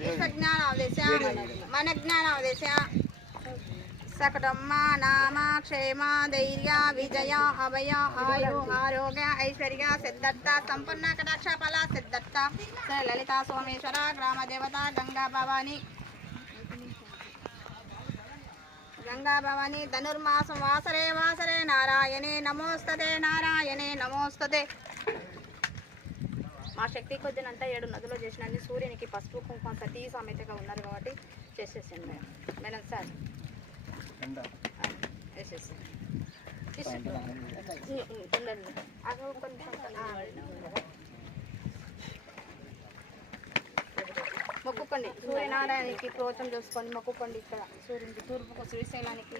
విశ్వజ్ఞానావదేశ మన జ్ఞానావదేశ सकटम्मा नाम क्षेम धैर्य विजय अभय आयु आरोग्य ऐश्वर्य सिद्धत्त संपन्न कटाक्ष फल सिद्धत्त ललिता सोमेश्वर ग्राम देवता गंगा भवानी धनुर्मास वासरे वासरे नारायणे नमोस्तते మా శక్తి కొద్దినంతా 7 నదులు చేసినండి సూర్యునికి పసుపు కుంకుమ సతీ సమేతగా ఉన్నారు కాబట్టి చేసేసింది మేడం సార్ మొక్కుకోండి సూర్యనారాయణకి ప్రోతం చూసుకొని మొక్కుకోండి ఇక్కడ సూర్యునికి తూర్పుకు శ్రీశైలానికి